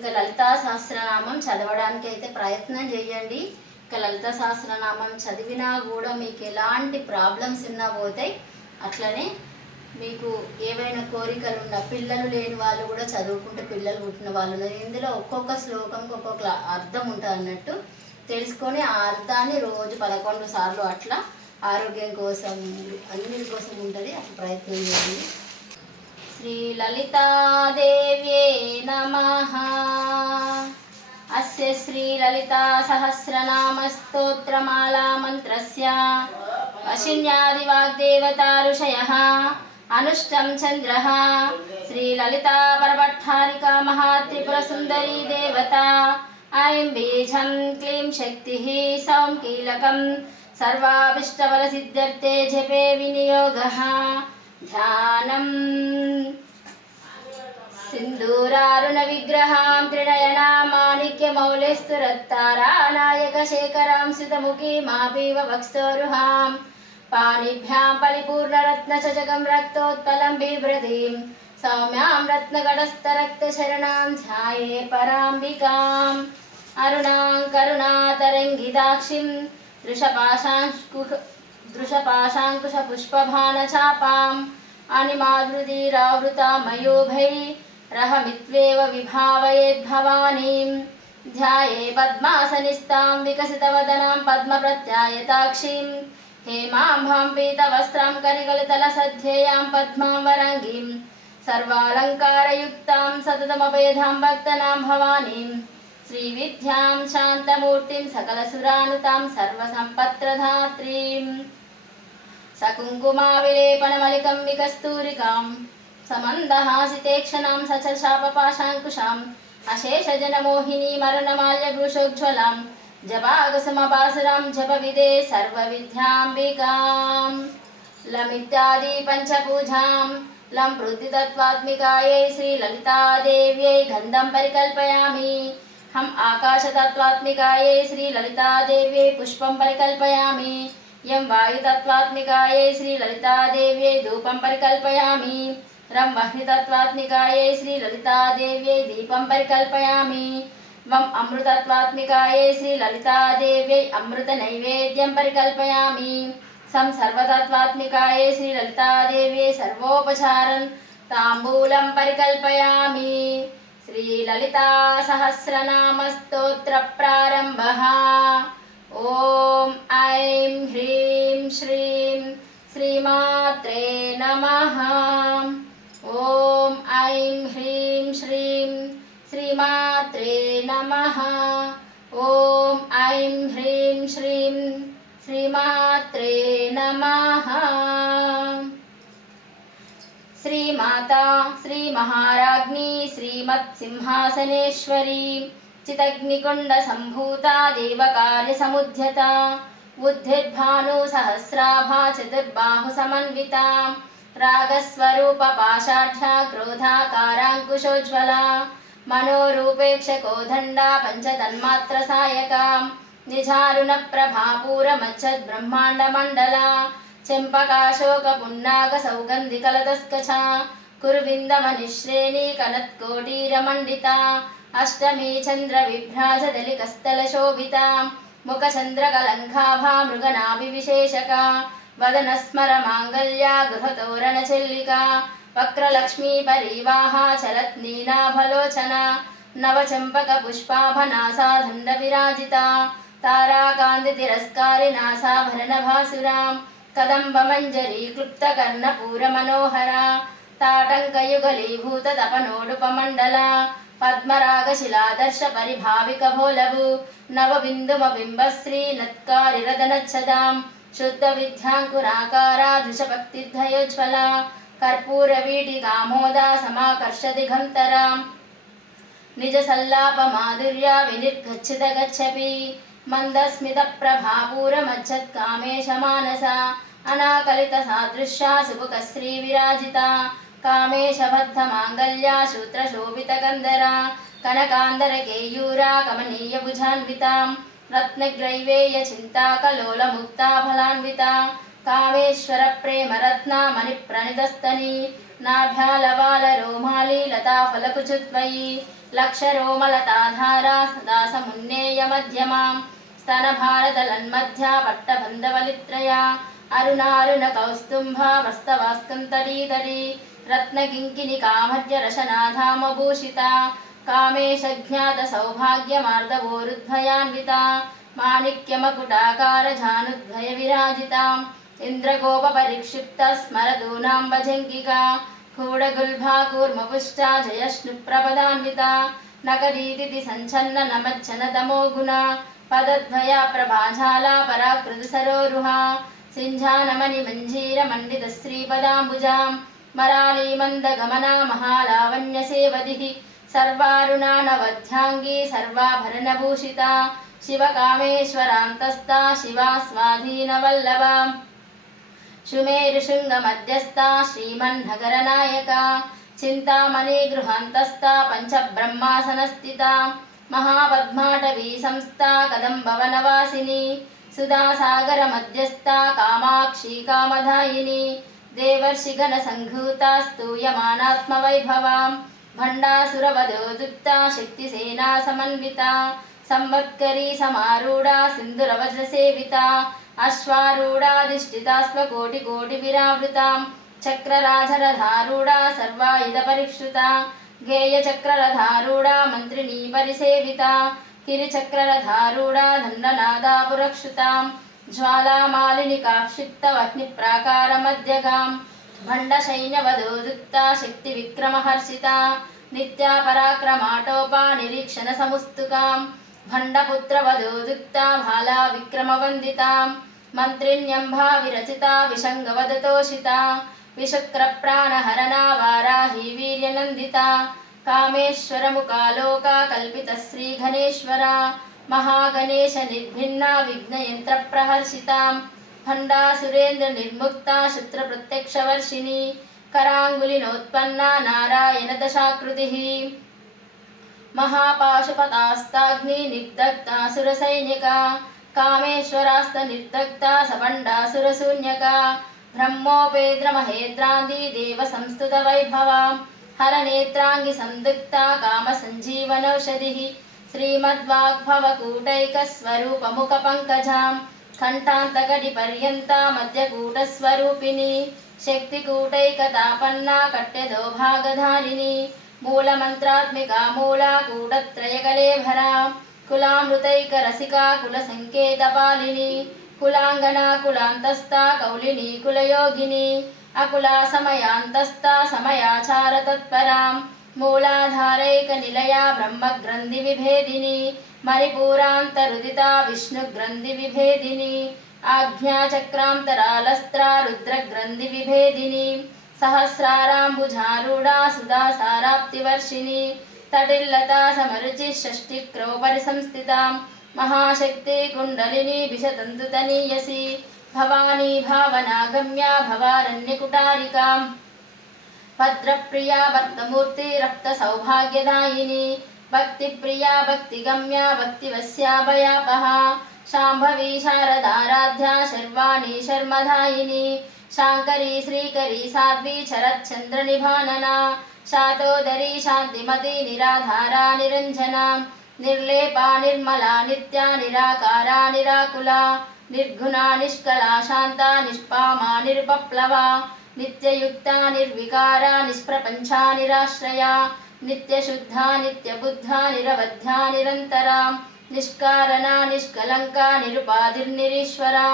ఇంకా లలితా సహస్రనామం చదవడానికి అయితే ప్రయత్నం చేయండి. ఇంకా లలితా సహస్రనామం చదివినా కూడా మీకు ఎలాంటి ప్రాబ్లమ్స్ ఉన్నా పోతాయి. అట్లనే మీకు ఏవైనా కోరికలు ఉన్న పిల్లలు లేని వాళ్ళు కూడా చదువుకుంటే పిల్లలు పుట్టిన వాళ్ళు ఉన్నారు. ఇందులో ఒక్కొక్క శ్లోకంకి ఒక్కొక్క అర్థం ఉంటుంది అన్నట్టు తెలుసుకొని ఆ అర్థాన్ని రోజు 11 సార్లు అట్లా ఆరోగ్యం కోసం అన్నిటి కోసం ఉంటుంది. అట్లా ప్రయత్నం చేయండి. శ్రీ లలితాదేవ్యే నమః. అస్య శ్రీ లలితా సహస్రనామ స్తోత్రమాలా మంత్రస్య వశిన్యాది వాగ్దేవతా ఋషయః అనుష్టం చంద్రః శ్రీ లలితా పరభట్టారికా మహాత్రిపుర సుందరీ దేవతా ఐం బీజం క్లీం శక్తిః సౌం కీలకం సర్వాభిష్టబల సిద్ధ్యర్థే జపే వినియోగః. ధ్యానం సింధూరారుణ విగ్రహాం త్రినయనాం మాణిక్యమౌళిస్తురత్తారా నాయకశేఖరాం సుతముఖీమాపీవ వక్స్తోరుహాం పాణిభ్యాం పరిపూర్ణరత్నచజకం రక్తోత్పలం బిభ్రతీం సౌమ్యాం రత్నగడస్థరక్తశరణాం ధ్యాయే పరాంబికాం. అరుణాం కరుణాతరంగిదాక్షిం దృశపాశాంకుశపుష్పభానచాపాం అనిమాధృతిరావృతామయూభై రహమిత్వేవ విభావయేద్భవానీం. ధ్యాయే పద్మాసనిస్తాం వికసితవదనాం పద్మప్రత్యాయతాక్షీం హేమాంభాం పీతవస్త్రాం కరికలితలసధ్యేయాం పద్మాం వరాంగీం సర్వాలంకారయుక్తాం సతతమభయధాం భక్తనాం భవానీం. శ్రీవిద్యాం శాంతమూర్తిం సకలసురానుతాం సర్వసంపత్ప్రదాత్రీం. సకుంకుమావిలేపనమలికం వికస్తూరికాం సమందహాసితేక్షణాం సచశాపపాశాంకుశాం అశేషజనమోహినీ మరణమాల్యభృషోజ్వలాం జపాకుసుమపాసురాం జపవిదే సర్వవిద్యాంబికాం. లమిత్యాది పంచపూజాం లం పృథ్వీతత్వాత్మికాయై శ్రీలలితాదేవ్యై గంధం పరికల్పయామి. హం ఆకాశతత్వాత్మికాయై శ్రీలలితాదేవ్యై పుష్పం పరికల్పయామి. యం వాయుతత్వాత్మికాయై శ్రీలలితాదేవ్యై ధూపం పరికల్పయామి. రం వహ్నితత్వాత్మికాయై శ్రీలలితాదేవ్యై దీపం పరికల్పయామి. వం అమృతత్వాత్మికాయై శ్రీలలితాదేవ్యై అమృతనైవేద్యం పరికల్పయామి. సం సర్వతత్వాత్మికాయై శ్రీలలితాదేవ్యై సర్వోపచారం తాంబూలం పరికల్పయామి. శ్రీలలితా సహస్రనామ స్తోత్ర ప్రారంభః. ఓం ఐం హ్రీం శ్రీం శ్రీమాత్రే నమః. ఓం ఐం హ్రీం శ్రీం శ్రీమాత్రే నమః. ఓం ఐం హ్రీం శ్రీం శ్రీమాత్రే నమః. శ్రీమాతా శ్రీ మహారాజ్ఞి శ్రీమత్సింహాసనేశ్వరీ చితగ్నికుండ సంభూతా దేవకార్య సముద్యత ఉద్ధిర్భాను సహస్రాభా చతుర్బాహు సమన్వితా రాగస్వరూప పాషాఢ్య క్రోధాకారాంకుశోజ్వల మనోరూపేక్ష కోదండా పంచతన్మాత్ర సాయక నిజారుణ ప్రభాపూరమచ్చద్ బ్రహ్మాండ మండల చెంపకాశోక పున్నాగ సౌగంధికలతస్కచ కురువిందమనిశ్రేణీ కనత్కోటీరమండిత అష్టమీ చంద్ర విభ్రాజ దలికస్థల శోభిత ముఖ చంద్రకలంకాభా మృగనాభి విశేషక వదన స్మర మాంగళ్యా గృహతోరణ చెల్లిక వక్రలక్ష్మీ పరివాహ చలత్నీనాభలోచన నవచంపక పుష్పాభనాసాదండ విరాజిత తారాకాంతి తిరస్కారి నాసాభరణ భాసురాం కదంబ మంజరీ క్లుప్త కర్ణపూర మనోహర తాటంకయుగలీభూత తపనోడుపమండల పద్మరాగ శిలాదర్శ పరిభావిక భోలవు నవబిందుమబింబశ్రీ నత్కారిరదనచ్చదాం శుద్ధ విద్యాంకురాకారా దృశభక్తిధ్వయోజ్వల కర్పూర వీటికామోదా సమాకర్ష దిగంతరాం నిజ సల్లాప మాధుర్యా వినిర్గచ్చత గచ్చపి మందస్మిత ప్రభాపూర మచ్చత్ కామేశ మానస అనాకలిత సాదృశ్యా సుముఖశ్రీ విరాజిత కామేశబద్ధ మాంగళ్యా సూత్ర శోభిత గంధర కనకాంధర కేయూరా కమనీయ భుజాన్వితాం రత్నగ్రైవేయ చింతాకలోల ముక్తాఫలాన్విత కామేశ్వర ప్రేమ రత్నామణి ప్రణితస్తని నాభ్యాలవాల రోమాలి లతా ఫలకుచుత్వయి లక్షరోమలతాధారా సదాసమున్నేయ మధ్యమాం స్తనభారతలన్మధ్యా పట్టబంధవలిత్రయా అరుణారుణ కౌస్తుంభ వస్తవాస్కంతరీతరీ రత్నకింకిణికామధ్య రశనాధామభూషిత కామేశజ్ఞాత సౌభాగ్యమార్దవోరుద్భయాన్విత మాణిక్యమకుటాకార జానుద్భయ విరాజితాం ఇంద్రగోపపరిక్షిప్త స్మరదూనాం భజంకికా కూడగుల్భా కూర్మపుష్టా జయష్ణుప్రపదాన్విత నకదీతి సంచన్న నమజ్జన తమోగుణ పదద్వయ ప్రభాజాలా పరాకృతి సరోరుహ సింఝానమణి మంజీర మండిత శ్రీపదాంబుజాం మరాళీ మందగమనా మహాలావణ్య సేవదిః సర్వారుణానవధ్యాంగీ సర్వాభరణభూషిత శివకామేశ్వరాంతస్థా శివా స్వాధీనవల్లభ శుమేరుశృంగమధ్యస్థా శ్రీమన్నగరనాయక చింతామణి గృహాంతస్థా పంచబ్రహ్మాసనస్థితా మహాపద్మాటవీ సంస్థా కదంబవనవాసిని సుధాసాగర మధ్యస్థా కామాక్షి కామదాయిని దేవర్షిగణ సంఘూతా స్తూయమానాత్మవైభవాం భండాసురవధోదుక్తా శక్తిసేనా సమన్వితా సంవత్కరీ సమారూఢా సింధురవజ్రసేవితా అశ్వారూఢాధిష్ఠితా స్వకోటికోటి విరావృతాం చక్రరాజరధారూఢా సర్వాయుధ పరిష్కృతా గేయచక్రరధారూఢా మంత్రిణీ పరిసేవితా కిరిచక్రరధారూఢా దండనాదా పురక్షుతాం జ్వాలామాలినికాక్షిప్తవహ్నిప్రాకారమధ్యగాం భండసైన్యవధోదుక్తా శక్తి విక్రమహర్షితా నిత్యా పరాక్రమాటోపా నిరీక్షణ సముస్తుకాం భండపుత్రవధోదుక్తా భాలా విక్రమవందితాం మంత్రిణ్యంభా విరచితా విషంగవదతోషితా విశక్రప్రాణహరణా వారాహి వీర్యనందితా కామేశ్వరముకాలోకా కల్పిత శ్రీఘనేశ్వర మహాగణేశ నిర్భిన్నా విఘ్నయంత్ర ప్రహర్షితాం భండాసురేంద్ర నిర్ముక్తా శుత్ర ప్రత్యక్షవర్షిణి करांगुलिनोत्पन्ना नारायण दशाकृतिः महापाशुपतास्ताग्नि निर्दग्धा सुरसैनिका कामेश्वरास्त निर्दग्धा सबंडासुरशून्यका ब्रह्मोपेद्र महेद्रांदी देव संस्तुत वैभवा हरनेत्रांगी संदिग्धा काम संजीवनौषधिः श्रीमद्वाग्भवकूटैक स्वरूप मुख पंकजां कंठांतकटि पर्यंता मध्यकूट स्वरूपिणी शक्तिकूटैकतापन्ना कट्यदो भागधारिणी मूलमन्त्रात्मिका मूला कूटत्रयकलेभरा कुलामृतैकरसिका कुलसङ्केतपालिनी कुलाङ्गना कुलान्तस्था कौलिनी कुलयोगिनी अकुला समयान्तस्था समयाचारतत्परां मूलाधारैकनिलया ब्रह्मग्रन्थिविभेदिनी मणिपूरान्तरुदिता विष्णुग्रन्थिविभेदिनी आज्ञाचक्रान्तरालस्त्रा रुद्रग्रन्थिविभेदिनी सहस्राराम्बुजारूढा सुधासाराप्तिवर्षिणी तटिल्लता समरुचि षष्टिक्रोपरिसंस्थितां महाशक्ति कुण्डलिनी विशतन्तुतनीयसी भवानी भावनागम्या भवारण्यकुटारिकां भद्रप्रिया भक्तमूर्ति रक्तसौभाग्यदायिनी भक्तिप्रिया भक्तिगम्या भक्तिवस्याभयापहा शाम्भवी शारदाराध्या शर्वाणी शर्मदायिनी शांकरी श्रीकरी साध्वी शरच्चन्द्रनिभानना शातोदरी शान्तिमती निराधारा निरञ्जना निर्लेपा निर्मला नित्या निराकारा निराकुला निर्गुणा निष्कला शान्ता निष्पामा निरुपप्लवा नित्ययुक्ता निर्विकारा निष्प्रपञ्चा निराश्रया नित्यशुद्धा नित्यबुद्धा निरवध्या निरन्तरा निष्कारणा निष्कलंका निरुपाधिर्निरीश्वरा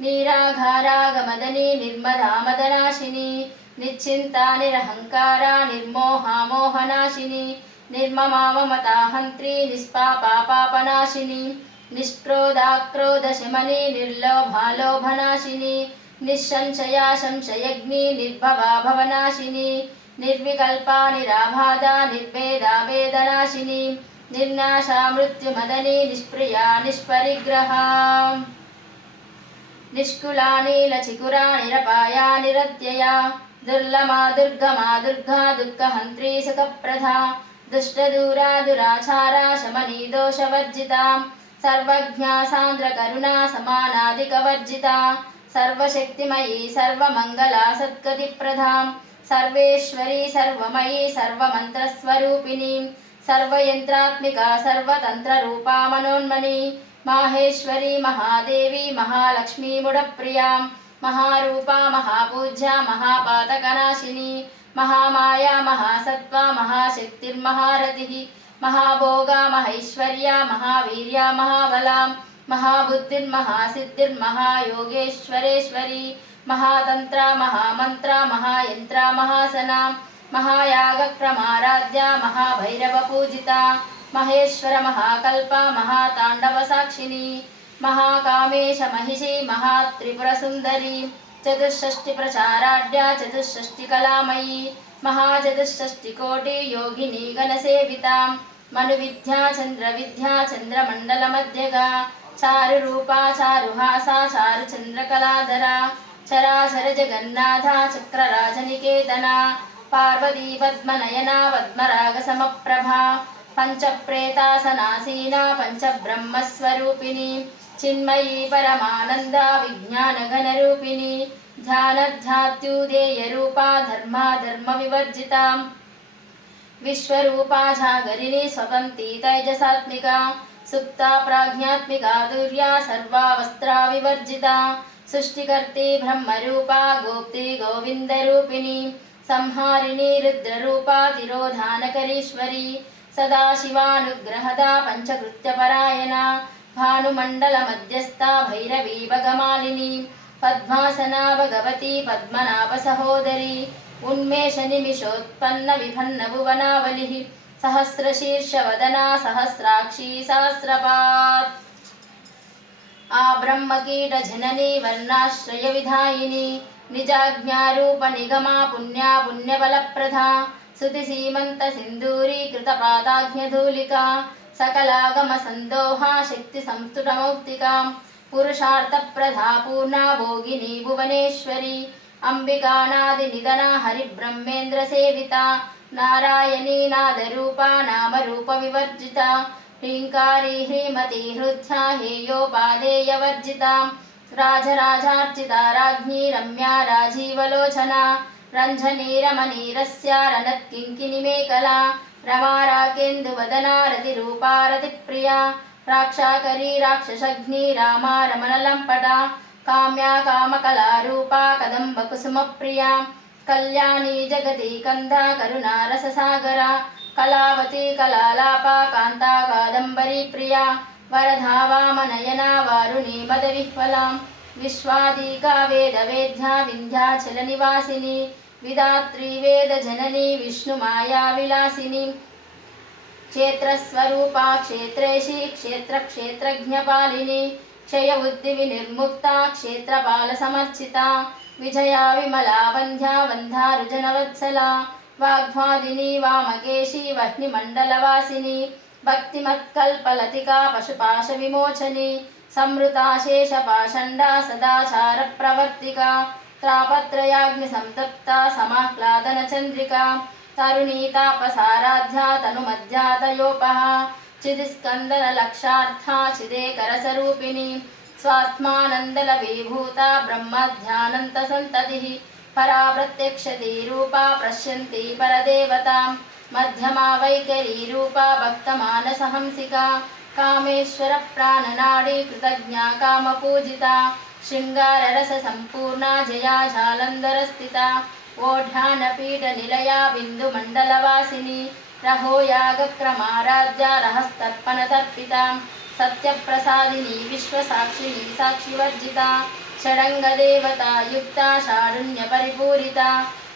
नीराघारा गमदनी निर्मदा मदनाशिनी निश्चिंता निरहंकारा निर्मोहा मोहनाशिनी निर्ममा ममता हंत्री निष्पापा पापनाशिनी निष्क्रोधा क्रोधशमनी निर्लोभा लोभनाशिनी निःसंशया संशयग्नि निर्भवा भवनाशिनी निर्विकल्पा निराबाधा निर्वेदा वेदनाशिनी निर्नाशा मृत्युमदनी निष्प्रिया निष्परिग्रहा निष्कुला नीलचिकुरा निरपाया निरत्यया दुर्लमा दुर्गमा दुर्गा दुःखहन्त्री सुखप्रदा दुष्टदूरा दुराचारा शमनी दोषवर्जिता सर्वज्ञा सान्द्रकरुणा समानाधिकवर्जिता सर्वशक्तिमयी सर्वमङ्गला सद्गतिप्रदा सर्वेश्वरी सर्वमयी सर्वमन्त्रस्वरूपिणी सर्वयन्त्रात्मिका सर्वतन्त्ररूपा मनोन्मणि माहेश्वरी महादेवी महालक्ष्मी मुडप्रिया महारूपा महापूज्या महापातकनाशिनी महामाया महासत्त्वा महाशक्तिर्महारथिः महाभोगा महैश्वर्या महावीर्या महाबला महाबुद्धिर्महासिद्धिर्महायोगेश्वरेश्वरी महातंत्रा महामंत्रा महायंत्रा महासना महायागक्रमाराध्या महाभैरवपूजिता महेश्वर महाकल्पा महातांडवसाक्षिणी महाकामेश महिषी महात्रिपुरसुंदरी चतुष्षष्टिप्रचाराढ्या चतुष्षष्टिकलामयी महाचतुष्षष्टिकोटि योगिनी गणसेविता मनुविद्या चंद्रविद्या चंद्रमंडलमध्यगा चारुरूपा चारुहासा चारुचंद्रकलाधरा चराचर जगन्नाथा चक्रराजनिकेतना पार्वती पद्मनयना पद्मरागसमप्रभा पंचप्रेतासनासीना पंचब्रह्मस्वरूपिणी चिन्मयी परमानंदा विज्ञानघनरूपिणी ध्यानध्यात्युदेयरूपा धर्माधर्मविवर्जिता विश्वरूपा जागरिणी स्वपन्ती तैजसात्मिका सुप्ता प्राज्ञात्मिका दुर्या सर्वावस्था विवर्जिता सृष्टिकर्त्री ब्रह्मरूपा गोप्ती गोविंदरूपिणी संहारिणी रुद्ररूपा तिरोधानकरीश्वरी सदाशिवानुग्रहदा पंचकृत्यपरायणा भानुमण्डलमध्यस्था भैरवी भगमालिनी पद्मासना भगवती पद्मनाभसहोदरी उन्मेषनिमिषोत्पन्न विभन्न भुवनावलिः सहस्रशीर्षवदना सहस्राक्षी सहस्रपात् आ ब्रह्मकीटजननी वर्णाश्रयविधायिनी निजाज्ञारूपनिगमा पुण्या पुण्यबलप्रदा स्तुतिसीमन्तसिन्दूरीकृतपादाज्ञधूलिका सकलागमसन्दोहा शक्तिसंस्तुतमौक्तिका पुरुषार्थप्रदा पूर्णा भोगिनी भुवनेश्वरी अंबिकानादिनिधना हरिब्रह्मेन्द्रसेविता नारायणी नादरूपा नामरूपविवर्जिता ह्रीङ्कारी ह्रीमती हृद्या हेयोपादेयवर्जिता राजराजार्चिता राज्ञी रम्या राजीवलोचना रञ्जनी रमणीरस्या रणत्किङ्किणिमेखला रमा राकेन्दुवदना रतिरूपा रतिप्रिया राक्षाकरी राक्षसघ्नी रामा रमणलम्पटा काम्या कामकलारूपा कदम्बकुसुमप्रिया कल्याणी जगती कंधा करुणारससागरा कलावती कलालापा कांता कादम्बरी प्रिया वरधा वामनयना वारुणी मदविह्वला विश्वादिका वेदवेद्या विन्ध्याचलनिवासिनी विधात्री वेदजननी विष्णुमाया विलासिनी क्षेत्रस्वरूपा क्षेत्रेशी क्षेत्रक्षेत्रज्ञपालिनी क्षय बुद्धि विनिर्मुक्ता क्षेत्रपालसमर्चिता विजया विमला वंध्या वंधारुजनवत्सला वाग्वादिनी वामकेशी वह्निमण्डलवासिनी भक्तिमत्कल्पलतिका पशुपाशविमोचनी संवृता शेषपाषण्डा सदाचारप्रवर्तिका त्रापत्रयाग्निसंतप्ता समाह्लादनचन्द्रिका तरुणी तापसाराध्या तनुमध्यातयोपहा चिदिस्कन्दनलक्षार्था चिदेकरसरूपिणी स्वात्मानन्दलवीभूता ब्रह्मध्यानन्तसन्ततिः परा प्रत्यक्षतीरूपा पश्यन्ती परदेवता मध्यमा वैखरीरूपा भक्तमानसहंसिका कामेश्वरप्राणनाडी कृतज्ञा कामपूजिता शृङ्गाररससम्पूर्णा जया जालन्धरस्थिता ओढ्यानपीठनिलया बिन्दुमण्डलवासिनी रहोयागक्रमाराध्या रहस्तर्पणतर्पिता सत्यप्रसादिनी विश्वसाक्षिणी साक्षिवर्जिता षडङ्गदेवता युक्ता शारुण्यपरिपूरिता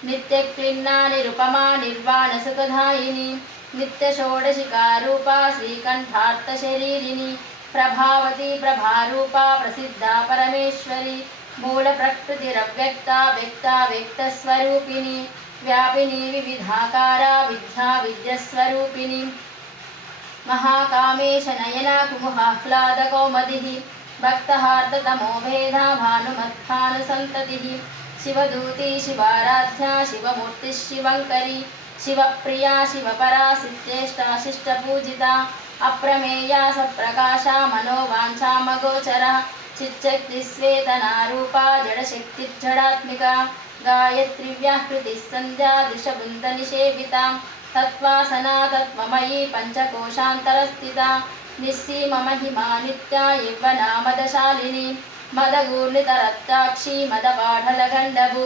नित्यक्लिन्ना निरुपमा निर्वाणसुखदायिनी नित्यषोडशिकारूपा श्रीकण्ठार्थशरीरिणी प्रभावती प्रभारूपा प्रसिद्धा परमेश्वरी मूलप्रकृतिरव्यक्ता व्यक्ता व्यक्तस्वरूपिणी व्यापिनी विविधाकारा विद्या विद्यस्वरूपिणी महाकामेश नयना कुमुहाह्लादकौमुदिः भक्तहार्दतमो भेदा भानुमत्थानुसन्ततिः शिवदूती शिवाराध्या शिवमूर्तिः शिवङ्करी शिवप्रिया शिवपरा सिद्धेष्टा शिष्टपूजिता अप्रमेया सप्रकाशा मनोवाञ्छामगोचरा चिच्चक्तिस्वेतनारूपा जडशक्तिर्जडात्मिका गायत्रीव्याहृतिः सन्ध्या दिशबुन्तनिषेविता तत्त्वासना तत्त्वमयी पञ्चकोशान्तरस्थिता निस्सीममहिमा नित्या यौवना मदशालिनी मदगूर्णितरक्ताक्षी मदपाढलगण्डभू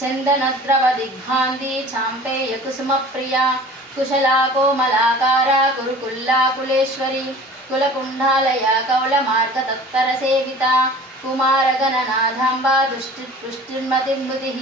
चन्दनद्रवदिग्भान्ती चाम्पेयकुसुमप्रिया कुशला कोमलाकारा कुरुकुल्ला कुलेश्वरी कुलकुण्डालया कौलमार्गतत्परसेविता कुमारगणनाथाम्बा पुष्टिर्मतिर्मृतिः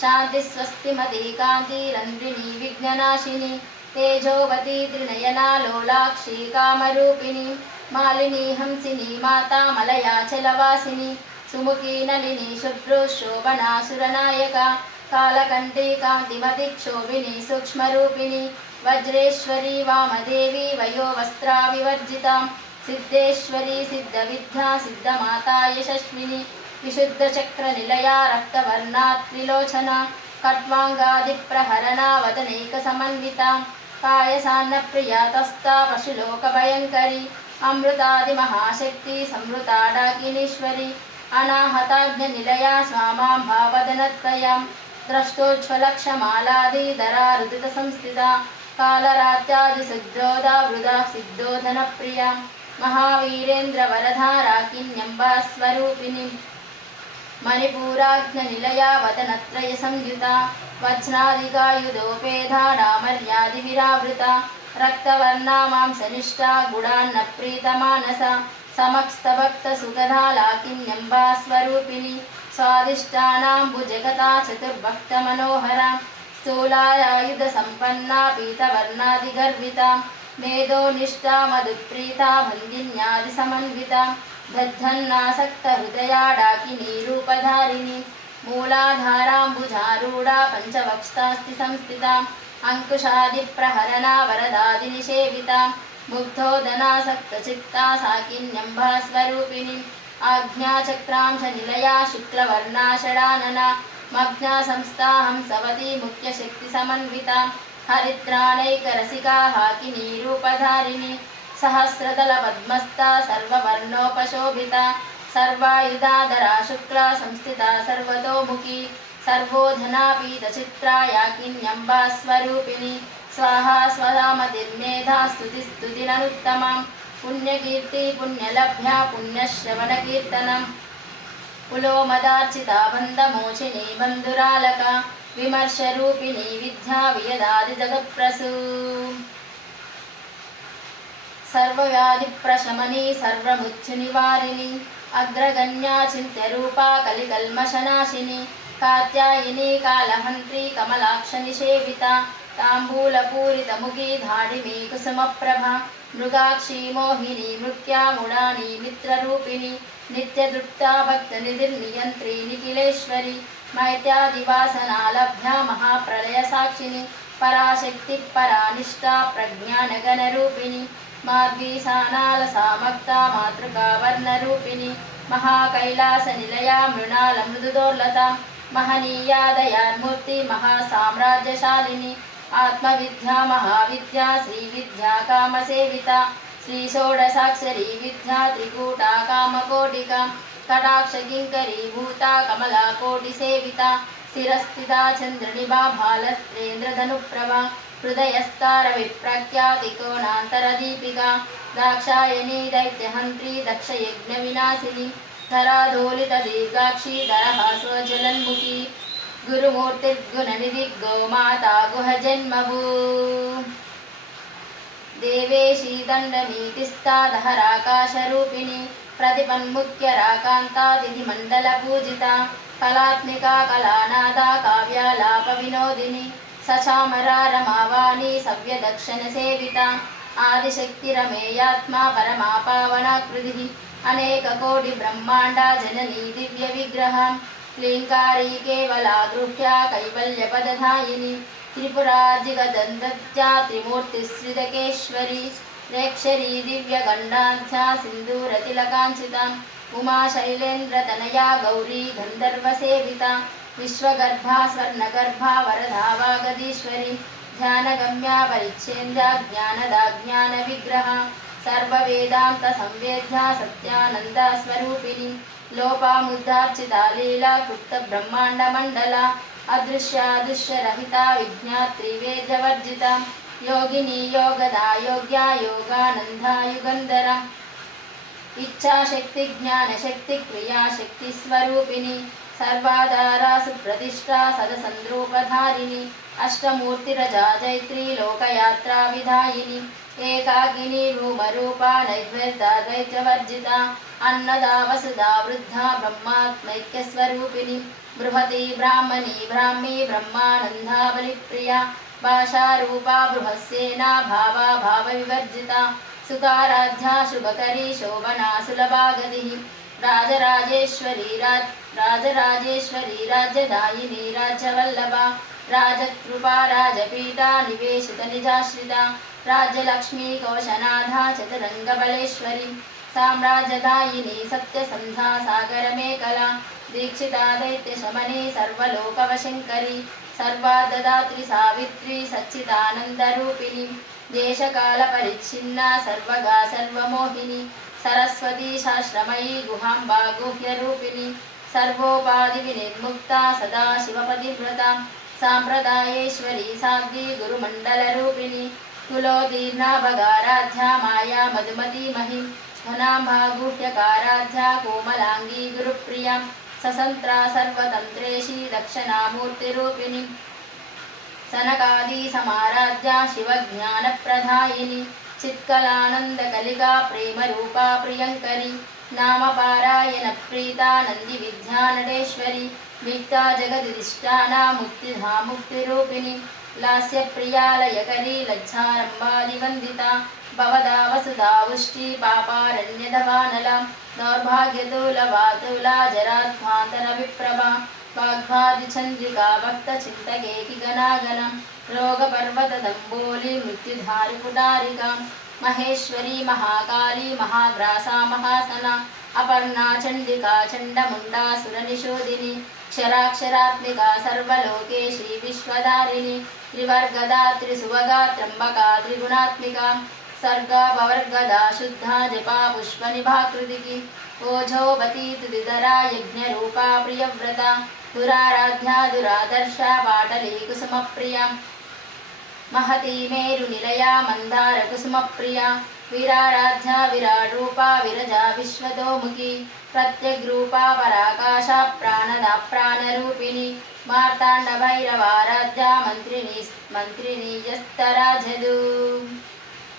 शान्तिस्वस्तिमती कान्तिरन्ध्रिणी विघ्ननाशिनी तेजोवती त्रिनयना लोलाक्षी कामरूपिणी मालिनी हंसिनी माता मलयाचलवासिनी सुमुखी नलिनी शुभ्रुशोभना सुरनायका कालकण्ठी कान्तिमती क्षोभिनी सूक्ष्मरूपिणी वज्रेश्वरी वामदेवी वयोवस्त्रा विवर्जिता सिद्धेश्वरी सिद्धविद्या सिद्धमाता यशस्विनी विशुद्धचक्रनिलया रक्तवर्णा त्रिलोचना खट्वाङ्गादिप्रहरणा वदनैकसमन्विता कायसान्नप्रिया तस्ता पशुलोकभयङ्करी अमृतादिमहाशक्ति संवृता डाकिनीश्वरी अनाहताज्ञनिलया स्वामां भावदनत्रयां द्रष्टोज्ज्वलक्षमालादिधरा रुदितसंस्थिता कालरात्यादिसुद्धोदा वृदा सिद्धोधनप्रिया महावीरेन्द्रवरधा राकिन्यम्बा स्वरूपिणी मणिपूराज्ञनिलया वदनत्रयसंयुता वज्रादिकायुधोपेधा डामर्यादिविरावृता रक्तवर्णा मांसनिष्ठा गुडान्नप्रीतमानसा समस्तभक्तसुगधा लाकिन्यम्बा स्वरूपिणी स्वादिष्टानाम्बुजगता चतुर्भक्तमनोहरा स्थूलायुधसम्पन्ना पीतवर्णादिगर्विता मेधोनिष्ठा मधुप्रीता भङ्गिन्यादिसमन्विता दद्धन्नासक्तहृदया डाकिनी रूपधारिणी मूलाधाराम्बुजारूढा पञ्चवक्ष्तास्ति संस्थिता अंकुशादिप्रहरणा वरदादिनिषेविता मुग्धोदनासक्तचित्ता साकिन्यम्बा स्वरूपिणी आज्ञाचक्रांशनिलया शुक्लवर्णा षडानना मग्ना संस्था हंसवती मुख्यशक्तिसमन्विता हरिद्राणैकरसिका हाकिनी रूपधारिणी सहस्रदलपद्मस्था सर्ववर्णोपशोभिता सर्वायुधाधरा शुक्ला संस्थिता सर्वतोमुखी सर्वोधनापीतचित्रा याकिन्यम्बा स्वरूपिणी स्वाहा स्वधामतिर्मेधा स्तुतिननुत्तमां पुण्यकीर्ति पुण्यलभ्या पुण्यश्रवणकीर्तनम् पुलोमदार्चिता बन्धमोचिनी बन्धुरालका विमर्शरूपिणी विद्या वियदादिजगत्प्रसू सर्वव्याधिप्रशमनी सर्वमुच्चनिवारिणी अग्रगण्या चिन्त्यरूपा कलिकल्मषनाशिनी कात्यायिनी कालहन्त्री कमलाक्षनिषेविता ताम्बूलपूरितमुखी धाडिमी कुसुमप्रभा मृगाक्षी मोहिनी मृत्यामुडानी मित्ररूपिणी नित्यतृप्ता भक्तनिधिर्नियन्त्री निखिलेश्वरी मैत्यादिवासनालभ्या महाप्रलयसाक्षिणी पराशक्ति परानिष्ठा प्रज्ञानगणरूपिणी मार्गीसानालसामक्ता मातृका वर्णरूपिणी महाकैलासनिलया मृणालमृदुदोर्लता महनीया दयान्मूर्ति महासाम्राज्यशालिनी आत्मविद्या महाविद्या श्रीविद्या कामसेविता श्रीषोडशाक्षरी विद्या त्रिकूटा कामकोटिका कटाक्षकिङ्करीभूता कमलाकोटिसेविता शिरस्थिता चन्द्रनिभा भालस्त्रेन्द्रधनुप्रभा हृदयस्तारविप्रख्यातिकोणान्तरदीपिका दाक्षायणी दैत्यहन्त्री दक्षयज्ञविनाशिनी धराधूलितदीर्घाक्षी दरहासोज्ज्वलन्मुखी गुरुमूर्तिर्गुणनिधि गोमाता गुहजन्मभू देवेशी दण्डनीतिस्था दहराकाशरूपिणी प्रतिपन्मुख्यराकान्तादिधिमण्डलपूजिता कलात्मिका कलानादा काव्यालापविनोदिनी सचामरा रमावाणी सव्यदक्षिणसेविता आदिशक्तिरमेयात्मा परमा पावनाकृतिः अनेककोटिब्रह्माण्डा जननी दिव्यविग्रहं क्लीङ्कारी केवला गृह्या कैवल्यपदधायिनी त्रिपुराजिगदन्तत्या त्रिमूर्तिश्रितकेश्वरी रेक्षरी दिव्यगण्डान्ध्या सिन्दूरतिलकाञ्चिता उमाशैलेन्द्रतनया गौरी गन्धर्वसेविता विश्वगर्भा स्वर्णगर्भा वरदा वागदीश्वरी ध्यानगम्या परिच्छेन्द्या ज्ञानदा ज्ञानविग्रहा सर्ववेदान्तसंवेद्या सत्यानन्दा स्वरूपिणी लोपामुद्धार्चिता लीला कृत्तब्रह्माण्डमण्डला अदृश्यादृश्यरहिता विज्ञात्री वेद्यवर्जिता योगिनी योगदा योग्या योगानंदा युगंधरा इच्छाशक्ति ज्ञानशक्ति क्रियाशक्ति स्वरूपिणी सर्वाधारा सुप्रतिष्ठा सदसंद्रूपधारिणी अष्टमूर्तिरजा जैत्री लोकयात्रा विधायिनी एकाकिनी रूमरूपा नैवेद्या द्वैतवर्जिता अन्नदा वसुधा वृद्धा ब्रह्मात्मैक्यस्वरूपिणी बृहती ब्राह्मणी ब्राह्मी ब्रह्मानंदा बलिप्रिया भाषारूपा बृहस्सेना भावा भावविवर्जिता सुताराध्या शुभकरी शोभना सुलभा गतिः राजराजेश्वरी राज्यदायिनी राज्यवल्लभा राजकृपा राजपीठा निवेशित निजाश्रिता राज्यलक्ष्मी कौशनाधा चतुरंगबलेश्वरी साम्राज्यदायिनी सत्यसंधा सागरमेकला दीक्षिता दैत्यशमनी सर्वलोकवशङ्करी सर्वाददात्री सावित्री सच्चिदानन्दरूपिणी देशकालपरिच्छिन्ना सर्वगा सर्वमोहिनी सरस्वती शास्त्रमयी गुहाम्बा गुह्यरूपिणी सर्वोपाधिविनिर्मुक्ता सदा शिवपतिव्रता साम्प्रदायेश्वरी साध्वी गुरुमण्डलरूपिणी कुलोदीर्णा भगाराध्या माया मधुमती महिं घनाम्बा गुह्यकाराध्या कोमलांगी गुरुप्रिया ससंत्रा सर्वतंत्रेशी दक्षिणामूर्तिरूपिणी सनकादी समाराध्या शिवज्ञानप्रदायिनी चित्कलानंदकलिका प्रेमरूपा प्रियंकरी नामपारायण प्रीता नंदिविद्या नटेश्वरी विक्ता जगदिष्टाना मुक्तिधा मुक्तिरूपिणी लास्यप्रियालयकरी लज्जारम्भादिवन्दिता भवदा वसुधा वुष्टि पापारण्यदवानला दौर्भाग्यदूलवातुला जराध्वान्तरविप्रभा वाग्भादिचन्द्रिका भक्तचिन्तकेकि गणागणं रोगपर्वतदम्बोली मृत्युधारिपुटारिका महेश्वरी महाकाली महाग्रासा महासना अपर्णा चण्डिका चण्डमुण्डा सुरनिषोदिनी क्षराक्षरात्मिका सर्वलोकेशी विश्वधारिणी त्रिवर्गदा त्रिसुवगा त्र्यम्बका त्रिगुणात्मिका सर्गा पवर्गदा शुद्धा जपा पुष्पनिभाकृतिकी ओझोबती तुदिधरा यज्ञरूपा प्रियव्रता दुराराध्या दुरादर्शा पाटली कुसुमप्रिया महती मेरुनिलया मन्दारकुसुमप्रिया विराराध्या विराट्रूपा विरजा विश्वतोमुखी प्रत्यग्रूपा पराकाशा प्राणदा प्राणरूपिणी मार्ताण्डभैरवाराध्या मन्त्रिणी यस्तराजदू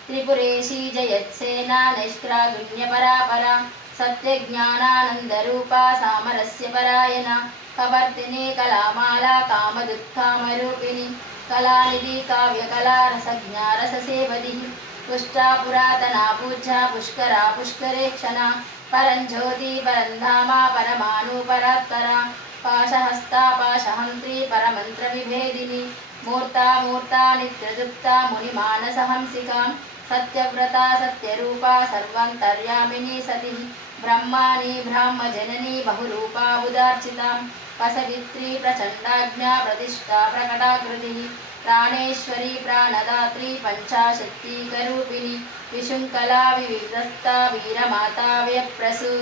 त्रिपुरेशी जयत्सेना नैष्क्रागुण्यपरापरा सत्यज्ञानानन्दरूपा सामरस्यपरायणा कवर्तिनी कलामाला कामदुःखामरूपिणी कलानिधि काव्यकला रसज्ञा रससेवधिः पुष्टा पुरातना पूज्या पुष्करा पुष्करेक्षणा परञ्ज्योति परन्धामा परमाणुपरात्परा पाशहस्ता पाशहन्त्री परमन्त्रविभेदिनी मूर्ता मूर्ता नित्यदुप्ता मुनिमानसहंसिका सत्यव्रता सत्यरूपा सर्वान्तर्यामिनी सती ब्रह्माणी ब्राह्मजननी बहुरूपा बुधार्चिता वसवित्री प्रचण्डाज्ञा प्रतिष्ठा प्रकटाकृतिः प्राणेश्वरी प्राणदात्री पञ्चाशक्तिकरूपिणी विशुङ्खला विविधस्ता वीरमाता व्यप्रसू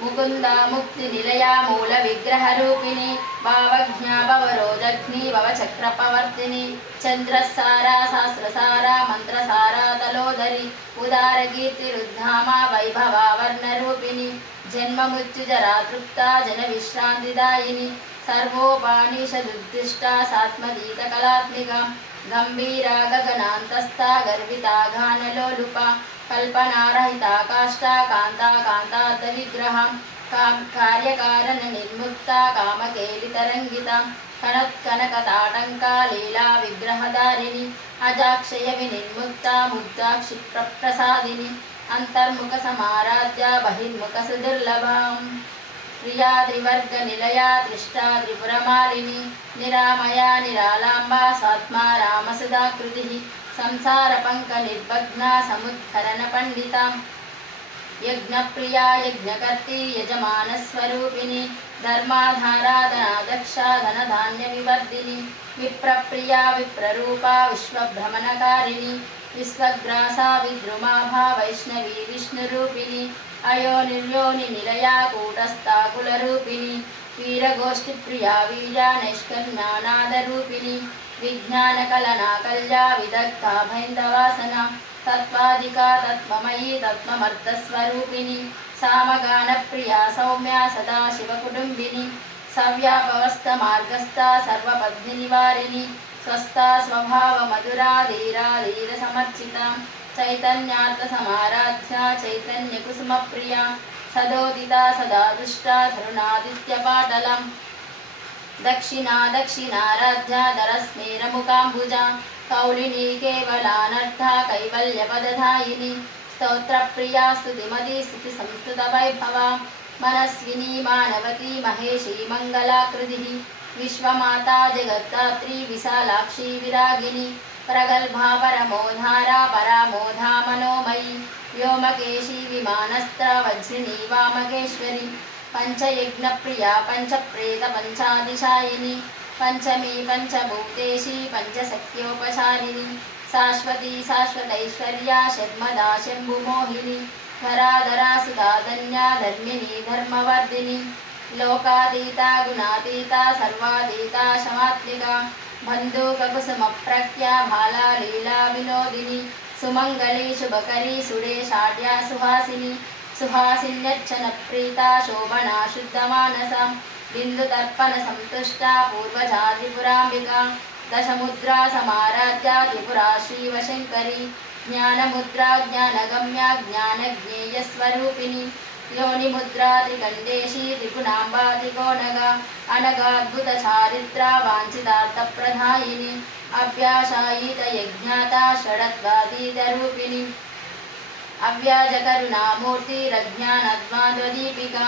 मुकुंदा मुक्तिनिलया मूलविग्रहरूपिणी भावज्ञा भवरोदग्नि भवचक्रपवर्तिनी चन्द्रसारा सहस्रसारा मन्त्रसारा तलोदरी उदारकीर्तिरुद्धामा वैभवा वर्णरूपिणी जन्ममृत्युजरा तृप्ता जनविश्रान्तिदायिनी सर्वोपानिषदुद्दिष्टा सात्मदीतकलात्मिका गंभीरा गगनान्तस्था गर्विता गानलोलुपा कल्पनारहिता काष्ठा कांता कांतार्धविग्रहा कार्यकारण निर्मुक्ता कामकेलितरङ्गिता कनत्कनकताटङ्का लीला विग्रहधारिणी अजाक्षय विनिर्मुक्ता मुग्धा क्षिप्रप्रसादिनी अंतर्मुख समाराध्या बहिर्मुख सुदुर्लभा प्रिया त्रिवर्गनिलया दृष्टा त्रिपुरमालिनी निरामया निरालाम्बा स्वात्मा रामसुधाकृतिः संसारपङ्कनिर्भग्ना समुत्खननपण्डिता यज्ञप्रिया यज्ञकर्त्री यजमानस्वरूपिणी धर्माधाराधनादक्षा धनधान्यविवर्धिनी विप्रप्रिया विप्ररूपा विश्वभ्रमणकारिणी विश्वग्रासा विद्रुमाभा वैष्णवी विष्णुरूपिणी अयोनिर्योनिनिलया कूटस्था कुलरूपिणी వీరగోష్ఠిప్రియా వీర్యా నైష్కర్మ్యానాదరూపిణి విజ్ఞానకలనా కల్యా విదగ్ధా భైందవాసన తత్వాదికా తత్వమయీ తత్వమర్థస్వరూపిణి సామగానప్రియా సౌమ్యా సదాశివకుటుంబిని సవ్యాపవస్థ సర్వపద్మినివారిణి స్వస్థా స్వభావమధురా ధీరా ధీరసమర్చిత చైతన్యార్థసమారాధ్య చైతన్యకుసుమప్రియా సదోదితా సదా దుష్టా తరుణాదిత్యపాటలం దక్షిణారాధ్యాధరస్మేరముకాంబుజా కౌలినీ కేవలానర్థ కైవల్యపదధాయిని స్తోత్రప్రియా స్తుతిమతి స్తుతి సంస్కృత వైభవ మనస్వినీ మానవతి మహేషీ మంగళాకృతి విశ్వమాతా జగద్ధాత్రీ విశాలాక్షి విరాగిని ప్రగల్భా పరమోధారా పరామోధా మనోమయీ వ్యోమకేశీ విమానస్త్ర వజ్రిణీ వామకేశ్వరి పంచయజ్ఞప్రియా పంచప్రేత పంచాదిశాయిని పంచమీ పంచభూతేశీ పంచశక్త్యోపచారిణి శాశ్వతీ శాశ్వతైశ్వర్యా షడ్మదా శంభుమోహిని ధరాధరా సుధాధన్యా ధర్మిణీ ధర్మవర్ధిని లోకాతీతా గుణాతీతా సర్వాతీతా శమాత్మికా బంధూకకుసుమప్రఖ్యా బాలా లీలా వినోదిని సుమంగళీ శుభకరీ సుడేషాఢ్యా సుహాసిని సుహాసిన్యచ్చన ప్రీతా శోభనా శుద్ధమానస బిందుతర్పణ సంతుష్టా పూర్వజా త్రిపురాంబికా దశముద్రా సమారాధ్యా త్రిపురా శ్రీవశంకరి జ్ఞానముద్రా జ్ఞానగమ్యా జ్ఞానజ్ఞేయస్వరూపిణి యోనిముద్రా త్రికండేశీ త్రిగుణాంబా త్రికోణగా అనగాద్భుత చారిత్రా వాంఛితార్థప్రదాయిని అవ్యాసాయిత యజ్ఞాత షడత్వాతీతరూపిణి అవ్యాజకరుణామూర్తిరజ్ఞానద్వాద్వదీపికా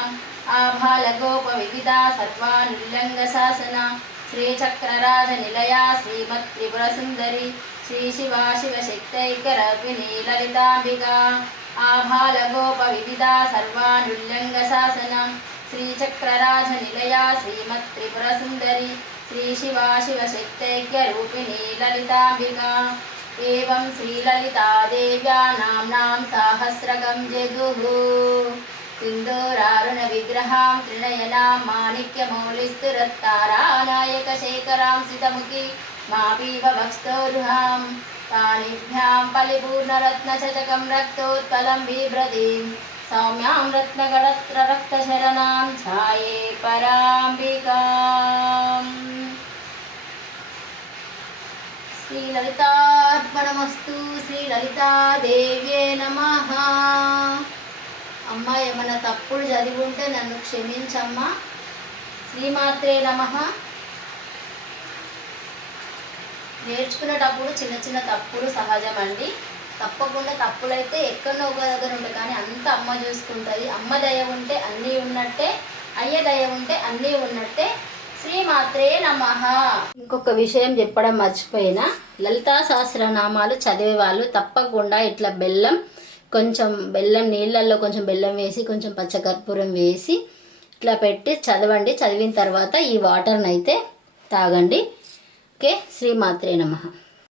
ఆభాలగోపవిదితా సర్వానుల్లంఘశాసన శ్రీచక్రరాజనిలయా శ్రీమత్త్రిపురసుందరి శ్రీశివా శివశక్తైకరవినీ లలితాంబికా ఆభాలగోపవిదితా సర్వానుల్లంఘశాసన శ్రీచక్రరాజనిలయా శ్రీమత్త్రిపురసుందరి శ్రీశివా శివశక్తైక్యరూపిణీ లలితాంబికా ఏవం శ్రీలలితాదేవ్యా నామ్నాం సహస్రగం జగుః సింధూరారుణ విగ్రహాం త్రినయనాం మాణిక్యమౌళిస్తురత్తారానాయకశేఖరాం సితముఖి మాపీవ వక్స్తోరుహాం పాణిభ్యాం ఫలిపూర్ణరత్నచచకం రక్తోత్పలం బిభ్రతీం సౌమ్యాం రత్నగడత్రరక్తశరణాం ఛాయే పరాంబికాం. శ్రీలలితార్పణమస్తు. శ్రీలలితాదేవ్యే నమః. అమ్మ ఏమైనా తప్పులు చదివి ఉంటే నన్ను క్షమించమ్మా. శ్రీమాత్రే నమః. నేర్చుకునేటప్పుడు చిన్న చిన్న తప్పులు సహజమండి. తప్పకుండా తప్పులైతే ఎక్కడో ఒక దగ్గర ఉంటాయి, కానీ అంత అమ్మ చూసుకుంటుంది. అమ్మ దయ ఉంటే అన్నీ ఉన్నట్టే, అయ్య దయ ఉంటే అన్నీ ఉన్నట్టే. శ్రీమాత్రే నమః. ఇంకొక విషయం చెప్పడం మర్చిపోయినా, లలితా సహస్రనామాలు చదివే వాళ్ళు తప్పకుండా ఇట్లా కొంచెం బెల్లం నీళ్ళల్లో కొంచెం బెల్లం వేసి కొంచెం పచ్చకర్పూరం వేసి ఇట్లా పెట్టి చదవండి. చదివిన తర్వాత ఈ వాటర్ని అయితే తాగండి. ఓకే. శ్రీమాత్రే నమః.